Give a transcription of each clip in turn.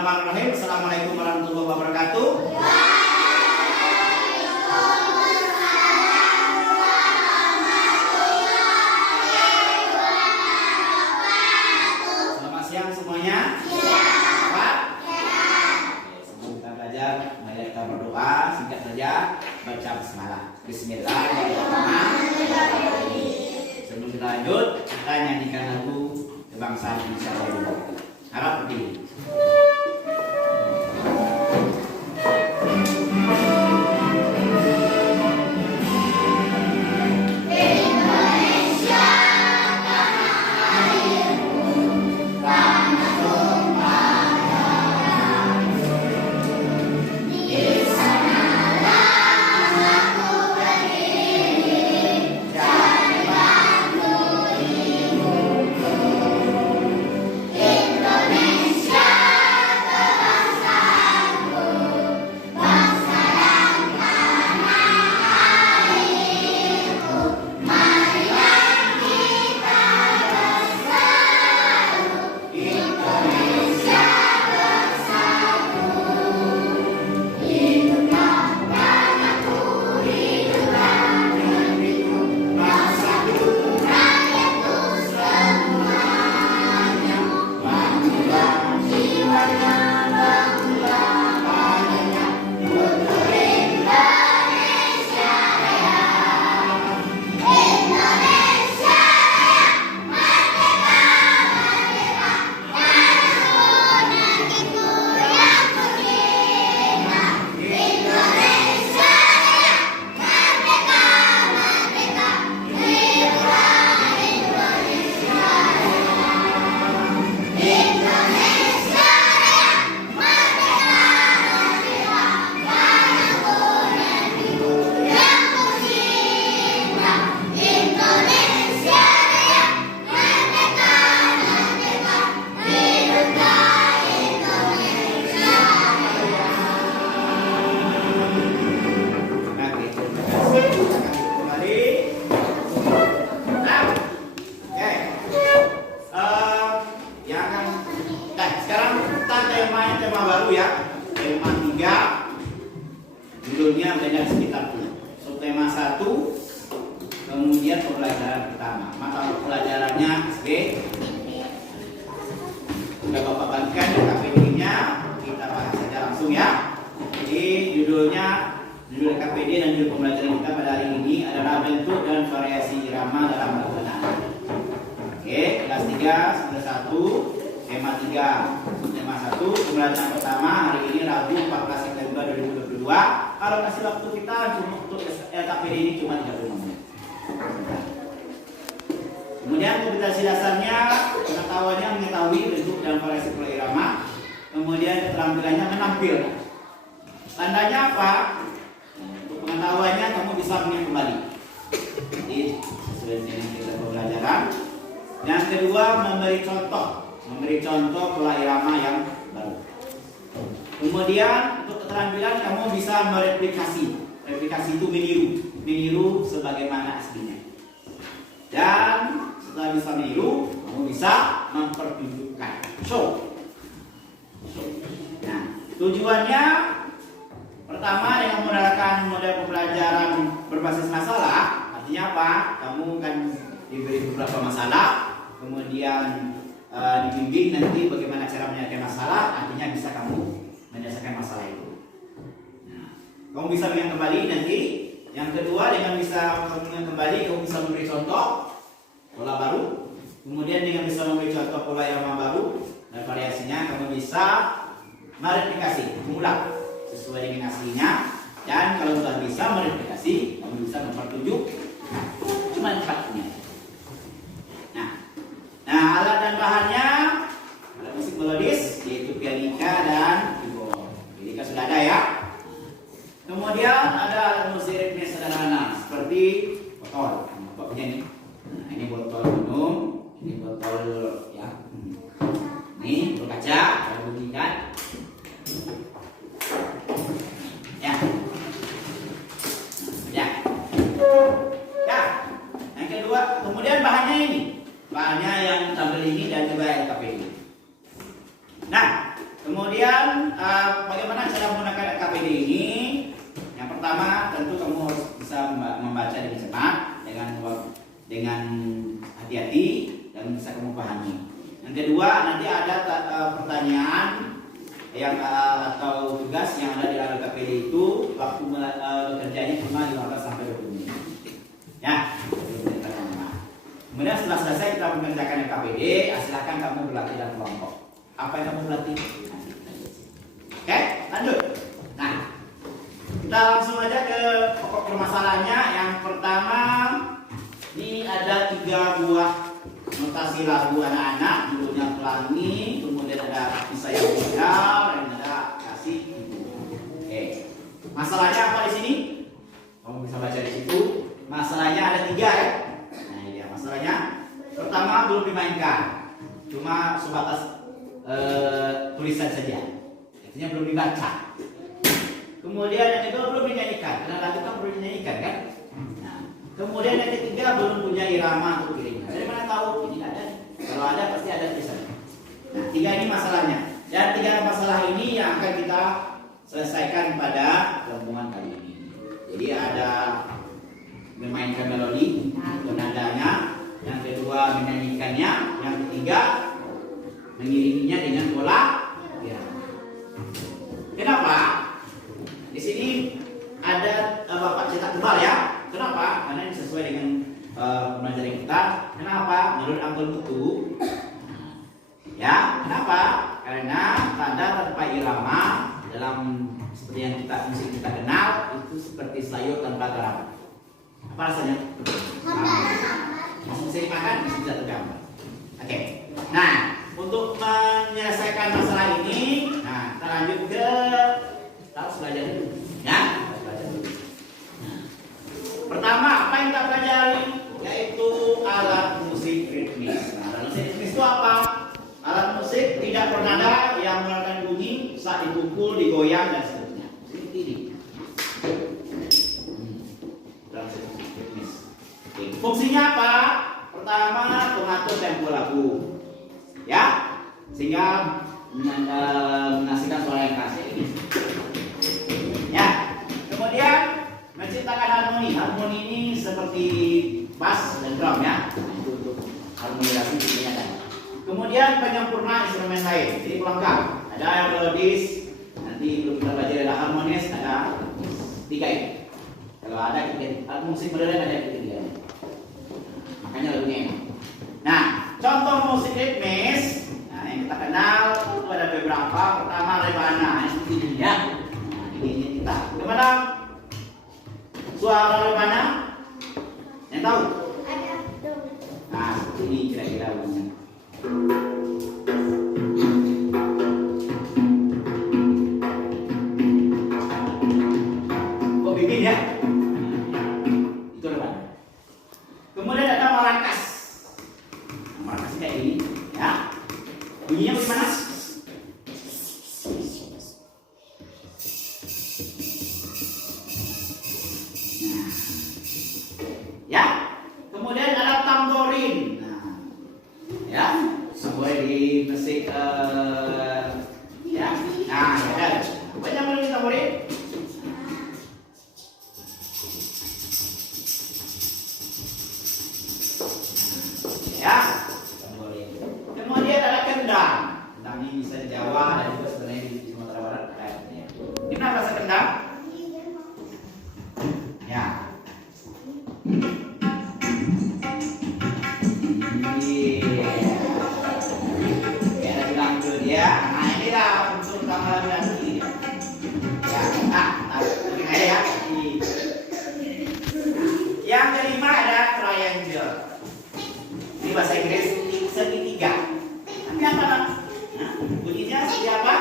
Bismillahirrahmanirrahim. Assalamualaikum warahmatullahi wabarakatuh. Selamat siang semuanya. Apa? Sebelum kita belajar, mari kita berdoa singkat saja. Baca bismillah. Bismillahirrahmanirrahim. Sebelum kita lanjut, kita nyanyikan lagu kebangsaan Indonesia dulu. Harap berdiri. Tema baru ya, tema 3, judulnya belajar sekitar puluh. So, tema 1, kemudian pembelajaran pertama. Mata pelajarannya SD. Sudah Bapak bagikan KPD-nya, kita bahas saja langsung ya. Jadi judul KPD dan judul pembelajaran kita pada hari ini adalah bentuk dan variasi irama dalam lagu nada. Oke, kelas 3, semester 1, tema 3. Tema 1, pembelajaran pertama hari ini Rabu 14 September 2022. Kalau kasih waktu kita untuk KPD ini cuma 35 menit. Kemudian kompetisi dasarnya, pengetahuannya mengetahui bentuk dan variasi pola irama. Kemudian keterampilannya menampil. Tandanya apa? Untuk pengetahuannya kamu bisa mengingat kembali. Jadi sesuai dengan kita pembelajaran. Yang kedua, memberi contoh pola irama yang baru. Kemudian untuk keterampilan kamu bisa mereplikasi. Replikasi itu meniru sebagaimana aslinya. Dan setelah bisa meniru, kamu bisa mempertunjukkan. Show. Nah, tujuannya pertama dengan menggunakan model pembelajaran berbasis masalah. Artinya apa? Kamu kan diberi beberapa masalah, kemudian dibimbing nanti bagaimana cara menyelesaikan masalah. Artinya bisa kamu menyelesaikan masalah itu. Nah, kamu bisa mengingat kembali nanti. Yang kedua, dengan bisa mengingat kembali, kamu bisa memberi contoh pola baru. Kemudian dengan bisa memberi contoh pola irama baru dan variasinya, kamu bisa mereplikasi, mengulang sesuai dengan aslinya. Dan kalau sudah bisa mereplikasi, kamu bisa mempertunjuk cuma 4-nya. Nah, alat dan bahannya alat musik melodis yaitu pianika dan keyboard. Pianika sudah ada ya. Kemudian ada alat musik ritmis sederhana seperti botol. Bapak punya ini. Nah, ini botol minum, ini botol ya. Ini botol kaca, saya bunyikan. Ya. Ya. Ya. Yang kedua, kemudian bahannya ini. Bahannya yang tampil ini dan juga bagaimana cara menggunakan KPD ini? Yang pertama, tentu kamu harus bisa membaca dengan cepat, dengan hati-hati, dan bisa kamu pahami. Yang kedua, nanti ada pertanyaan yang atau tugas yang ada di dalam KPD itu, waktu bekerjanya cuma 15 sampai 20 menit. Ya, kemudian setelah selesai kita mengerjakan KPD, silakan kamu berlatih dalam kelompok. Apa yang kamu berlatih? Oke, lanjut. Nah, kita langsung aja ke pokok permasalahannya. Yang pertama, ini ada 3 buah notasi lagu anak-anak, judulnya pelangi, kemudian ada kisah yang tinggal, dan ada kasih ibu. Oke, masalahnya apa di sini? Kamu bisa baca di situ. Masalahnya ada 3 ya. Nah, ini dia masalahnya. Pertama, belum dimainkan, cuma sebatas tulisan saja, artinya belum dibaca. Kemudian yang kedua, belum dinyanyikan, karena lagu kan belum dinyanyikan kan. Nah, kemudian yang ketiga, belum punya irama untuk dirinya. Dari mana tahu? Ini ada. Kalau ada pasti ada tulisannya. Nah, 3 ini masalahnya. Dan 3 masalah ini yang akan kita selesaikan pada gabungan kali ini. Jadi ada memainkan melodi, nadanya, yang kedua menyanyikannya, yang ketiga mengiriminya dengan bola. Ya. Kenapa? Di sini ada Bapak cetak tebal ya. Kenapa? Karena ini sesuai dengan pembelajaran kita. Kenapa? Menurut Uncle Mutu. Ya, kenapa? Karena tanda tanpa irama dalam seperti yang musik kita kenal itu seperti sayur tanpa garam. Apa rasanya? Masih bisa dimakan, bisa tidak tergambar. Oke. Nah, untuk menyelesaikan masalah ini, nah kita lanjut ke harus belajar dulu, ya. Harus belajar dulu. Nah, pertama apa yang kita pelajari yaitu alat musik ritmis. Nah, alat musik ritmis itu apa? Alat musik tidak bernada yang mengeluarkan bunyi saat dipukul, digoyang dan seterusnya. Seperti ini. Fungsinya apa? Pertama, mengatur tempo lagu, ya, sehingga menghasilkan suara yang khas. Ya, kemudian menciptakan harmoni. Harmoni ini seperti bass dan drum ya. Itu untuk harmonisasi bunyinya kan. Kemudian penyempurna instrumen lain. Jadi pelengkap. Ada melodis. Nanti belum kita belajar ada harmonis, ada 3 ini. Kalau ada musik modern ada 3. Makanya lagunya enak. Nah, contoh musik ritmis, nah yang kita kenal itu ada beberapa. Pertama rebana, seperti ini ya. Nah, ini kita. Gimana suara rebana? Yang tahu? Ada. Nah, seperti ini kira-kira bunyinya. Kok bikin ya? Itu rebana. Kemudian ada maracas. Maracas kayak ini, ya. Bunyinya bagaimana? Nah, ya. Kemudian ada tamborin. Nah, ya, tamborin di musik, ya. Nah, ada. Apa yang namanya tamborin? Ya, kemudian ada kendang. Kendang ini bisa di Jawa dan juga sebenarnya di Sumatera Barat. Gimana bahasa kendang? Ya. Ya, ada dangdut ya. Nah, inilah unsur gamelan nanti. Ya, begini aja ya. Yang kelima ada triangle. Ini bahasa Inggris segitiga. Tapi apa? Nah, bunyinya seperti apa?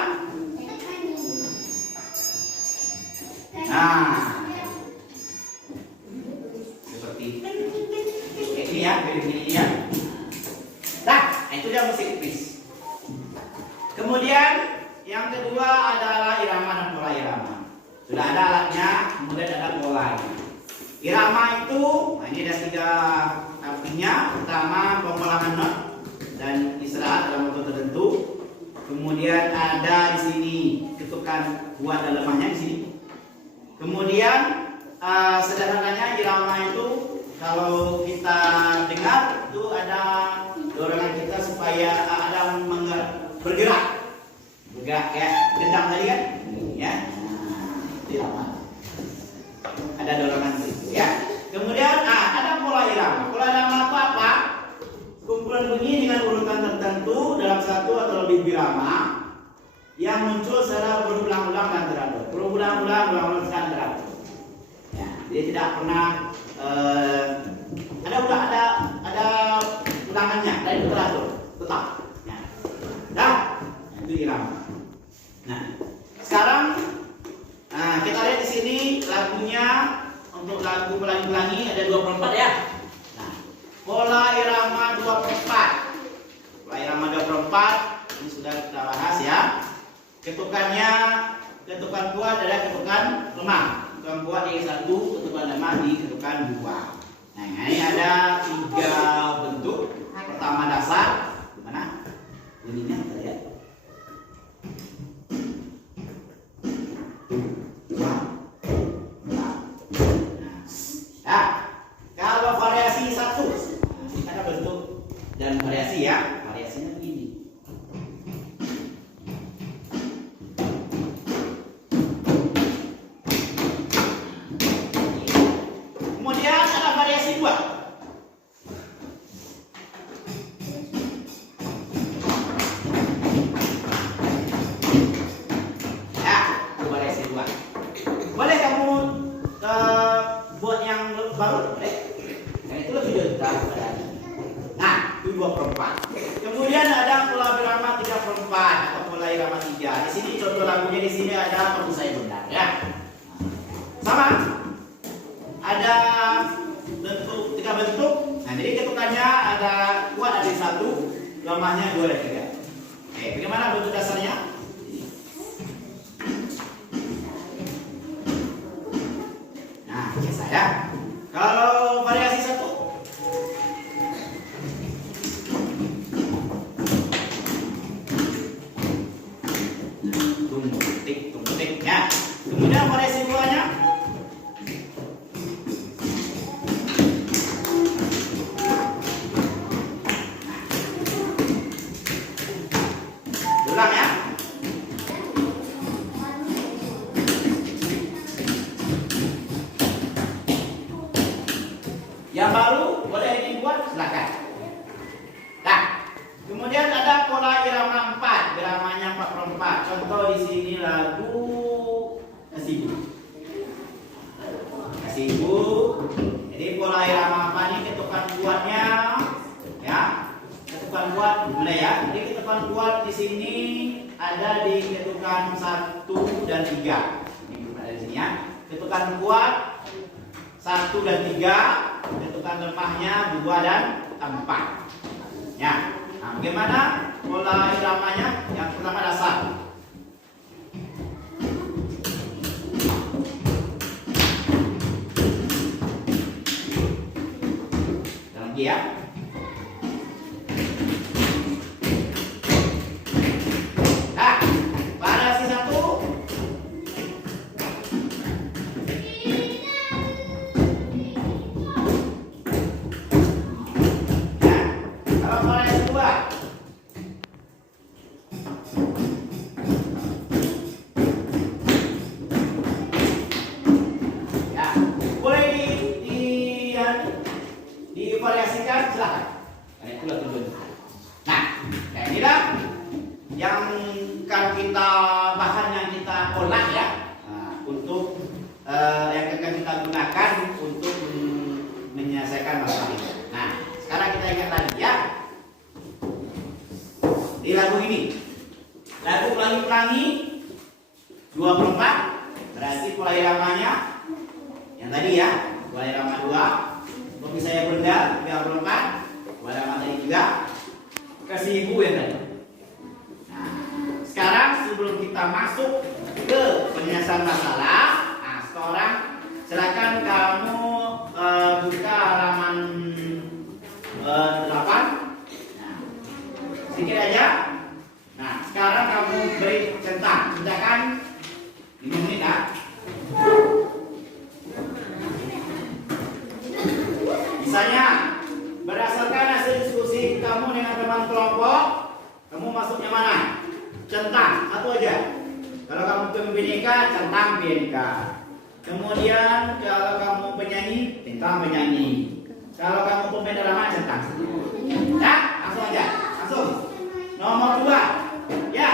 Nah, seperti ini ya, ini ya. Nah, itu dia musik ritmis. Kemudian yang kedua adalah irama dan pola irama. Sudah ada alatnya, kemudian ada polanya. Irama itu, nah ini ada 3 artinya. Pertama, pengulangan not dan istirahat dalam waktu tertentu. Kemudian ada di sini ketukan kuat dan lemahnya di sini. Kemudian sederhananya irama itu kalau kita dengar itu ada dorongan kita supaya ada bergerak kayak gendang tadi kan, ya. Itu irama. Ada dorongan itu, ya. Kemudian ada pola irama. Pola irama itu apa? Kumpulan bunyi dengan urutan tertentu dalam satu atau lebih birama yang muncul secara berulang-ulang dan teratur. Berulang-ulang dan teratur. Ya, jadi tidak pernah ada ulangannya, dan itu teratur, tetap. Ya. Nah, itu irama. Nah, sekarang kita lihat di sini lagunya. Untuk lagu pelangi-pelangi ada 24 ya. Nah, pola irama 24. Pola irama 24 ini sudah kita bahas ya. Ketukannya, ketukan kuat ada ketukan lemah. Ketukan kuat di 1, ketukan lemah di ketukan 2. Nah, ini ada 3 bentuk. Pertama dasar, gimana? Bunyinya kita lihat. Kalau variasi 1, ini ada bentuk dan variasi ya. Variasinya begini. Kemudian ada variasi 2. Ya, variasi 2. Boleh kamu buat yang baru, boleh. Nah, itu lebih dekat. Nah, itu 2/4. Kemudian ada pola irama 3/4 atau pola irama 3. Di sini contoh lagunya di sini ada Tentu Saya Benar ya. Sama. Ada bentuk 3 bentuk. Nah, jadi ketukannya ada kuat ada 1, lemahnya 2 dan 3. Oke, bagaimana bentuk dasarnya? Nah, biasa ya. Kalau variasi 1, tung-tik ya. Kemudian variasi 2-nya ulang ya. Yang baru boleh dibuat silakan. Nah, kemudian ada pola irama 4, iramanya 4/4. Contoh di sini lagu Kasibu. Kasibu. Jadi pola irama 4 ini ketukan kuatnya ya. Ketukan kuat mulai ya. Jadi ketukan kuat di sini ada di ketukan 1 dan 3. Ini ada di sini ya. Ketukan kuat 1 dan 3, ketukan lemahnya 2 dan 4. Ya. Nah, bagaimana pola iramanya? Yang pertama dasar. Dan lagi ya. Nah, variasi 1. Divariasikan silahkan. Nah, itulah tujuannya. Nah, kayak ini dah yang akan kita bahan yang kita olah ya. Nah, untuk yang akan kita gunakan untuk menyelesaikan masalah ini. Nah, sekarang kita ingat lagi ya. Di lagu ini, lagu Pelangi-Pelangi 2/4 berarti pola iramanya yang tadi ya, pola irama 2. Bagi saya berendah 3/4, pada materi juga kasih ibu ya tadi. Nah, sekarang sebelum kita masuk ke penyelesaian masalah, nah sekarang silakan kamu buka halaman 8. Nah, sedikit aja. Nah, sekarang kamu beri centang. Sudah kan? 5 menit ya. Misalnya, berdasarkan hasil diskusi kamu dengan teman kelompok, kamu masuknya mana? Centang, satu aja. Kalau kamu pembineka, centang bineka. Kemudian kalau kamu penyanyi, centang penyanyi. Kalau kamu pemain drama, centang. Ya, langsung aja, langsung. Nomor 2, ya.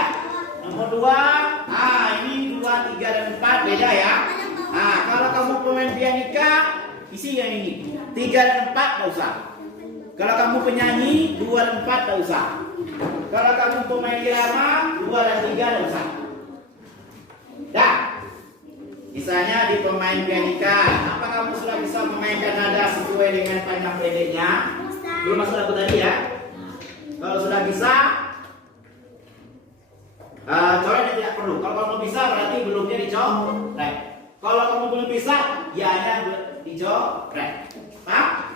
Nomor 2, ini 2, 3, dan 4 beda ya. Kalau kamu pemain pianika, isi yang ini. 3 dan 4 tidak usah. Kalau kamu penyanyi, 2 dan 4 tidak usah. Kalau kamu pemain drama, 2 dan 3 tidak usah. Dah. Misalnya di pemain pianika, apa kamu sudah bisa memainkan nada sesuai dengan panjang pendeknya? Belum masuk aku tadi ya. Kalau sudah bisa, coretnya tidak perlu. Kalau kamu bisa berarti belumnya dicoret. Kalau kamu belum bisa, ya hanya dicoret. Paham?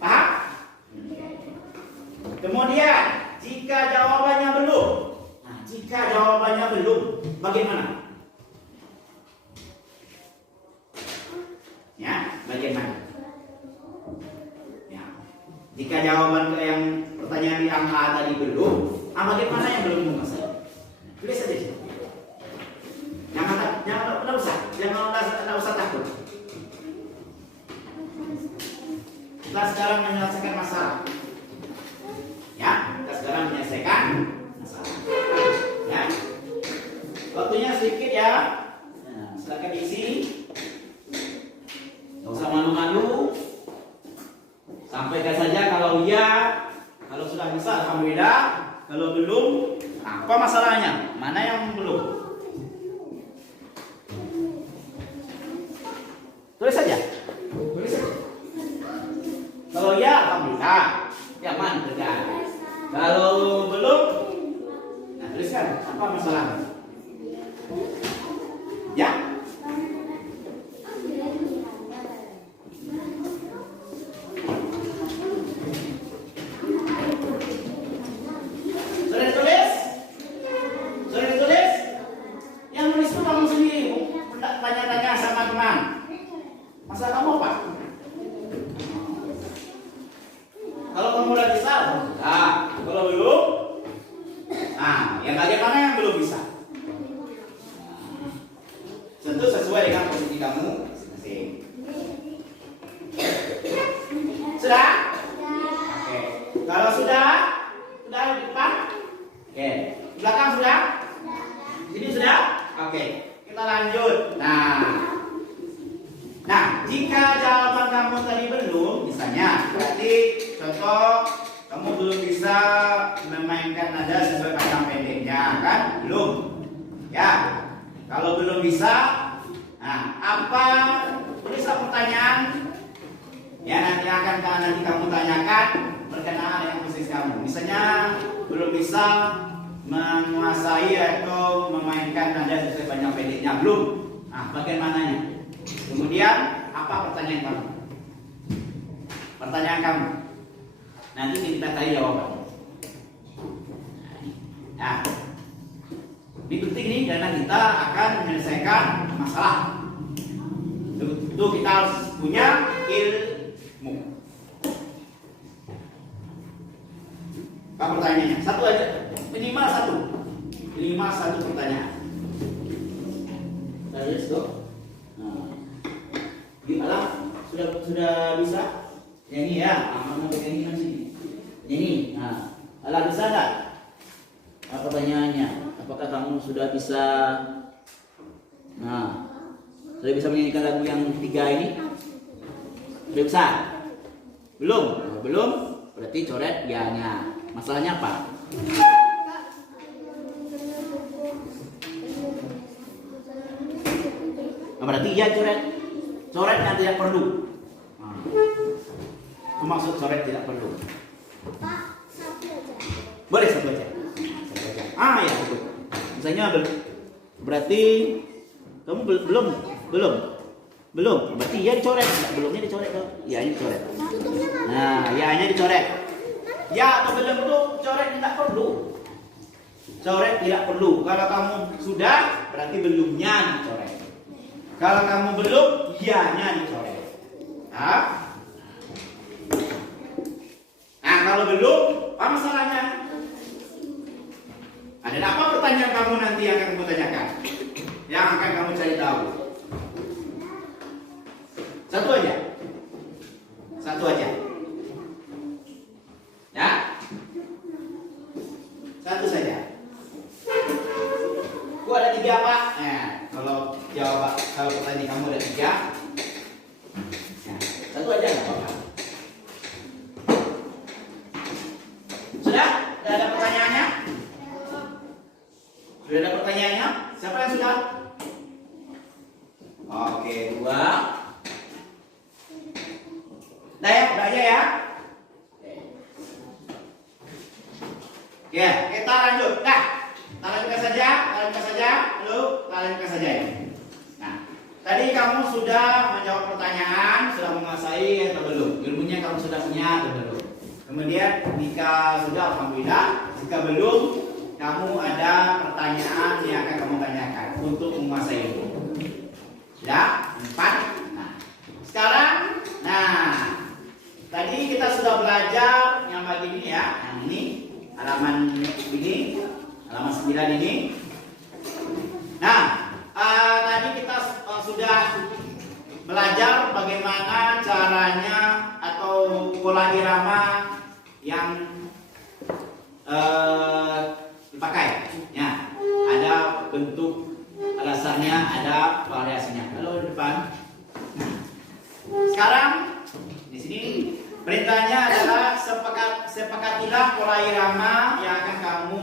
Paham? Kemudian, jika jawabannya belum, bagaimana? Ya, bagaimana? Ya. Jika jawaban yang pertanyaan yang A tadi belum, bagaimana yang belum menguasai? Tulis saja. Jangan usah takut. Kita sekarang menyelesaikan masalah. Ya, kita sekarang menyelesaikan masalah. Ya, waktunya sedikit ya. Nah, silakan isi. Gak usah malu-malu. Sampaikan saja kalau iya, kalau sudah bisa alhamdulillah, kalau belum, apa masalahnya? Mana yang belum? Tulis saja. Tulis saja. Kalau iya alhamdulillah, aman kerjaan. Kalau belum, nah tuliskan apa masalahnya? Ya. Tentu sesuai dengan posisi kamu masing-masing. Sudah? Oke. Kalau sudah di depan? Oke. Di belakang sudah? Sini sudah? Oke. Kita lanjut. Nah, jika jawaban kamu tadi belum, misalnya, berarti contoh kamu belum bisa memainkan nada sesuai panjang pendeknya, kan? Belum. Ya. Kalau belum bisa, apa tulislah pertanyaan ya nanti kamu tanyakan berkenaan dengan posisi kamu. Misalnya belum bisa menguasai atau memainkan nada sesuai panjang pendeknya, belum. Bagaimananya? Kemudian apa pertanyaan kamu? Pertanyaan kamu. Nanti kita cari jawabannya. Nah, ini penting nih karena kita akan menyelesaikan masalah. Itu kita harus punya ilmu. Apa pertanyaannya? Satu aja, minimal satu pertanyaan. Let's go. Gimana? Sudah bisa? Nyanyi ya? Kamu nyanyi masih? Nyanyi. Alah bisa nggak? Apa pertanyaannya? Apakah kamu sudah bisa? Sudah bisa menyanyikan lagu yang 3 ini? Sudah bisa? Belum? Belum? Berarti coret ya-nya. Masalahnya apa? Berarti ya coret. Coret yang tidak perlu. Itu maksud coret tidak perlu. Boleh satu aja. Ya betul. Misalnya berarti kamu belum. Berarti ya dicoret. Belumnya dicoret dong. Ya ini dicoret. Ya nya dicoret. Ya atau belum itu coret tidak perlu. coret tidak perlu. Kalau kamu sudah, berarti belumnya dicoret. Kalau kamu belum, iyanya dicoret. Nah, kalau belum, apa masalahnya? Ada apa pertanyaan kamu nanti yang akan kamu tanyakan? Yang akan kamu cari tahu? Satu aja. Satu aja. Ya? Satu saja. Gua ada 3 Pak. Nah, kalau pertanyaan kamu ada 3. Nah, satu aja nggak apa-apa. Sudah? Sudah ada pertanyaannya? Sudah ada pertanyaannya? Siapa yang sudah? Oke, 2. Udah aja ya. Ya, kita lanjut. Nah, kita lanjutkan saja. Lalu kita lanjutkan saja ya. Nah, tadi kamu sudah menjawab pertanyaan, sudah menguasai atau belum? Ilmunya kamu sudah punya atau belum? Kemudian jika sudah, alhamdulillah. Jika belum, kamu ada pertanyaan yang akan kamu tanyakan untuk menguasai ilmu. Sudah? 4. Nah, sekarang, tadi kita sudah belajar yang bagian ini ya, yang ini. Halaman 9 ini. Nah, tadi kita sudah belajar bagaimana caranya atau pola irama yang dipakai. Ya, ada bentuk alasannya, ada variasinya. Halo depan. Nah, sekarang di sini perintahnya adalah sepakatilah pola irama yang akan kamu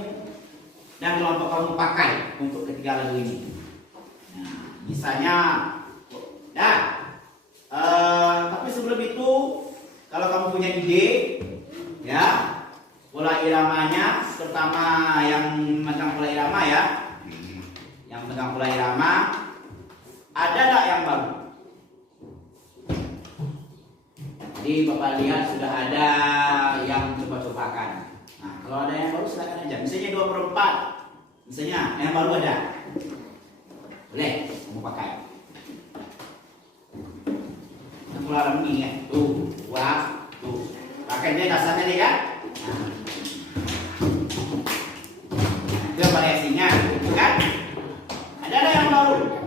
dan kelompok kamu pakai untuk ketiga lagu ini. Nah, misalnya, tapi sebelum itu, kalau kamu punya ide, ya, pola iramanya, terutama yang memegang pola irama ya, yang memegang pola irama, ada nggak yang baru? Jadi Bapak lihat sudah ada yang coba-cobakan. Nah, kalau ada yang baru silakan aja. Misalnya 2/4. Misalnya yang baru ada. Boleh kamu pakai. Yang pola ini ya. Tuh. Pakai dia dasarnya nih kan. Nah, itu variasinya, kan? Ada yang baru?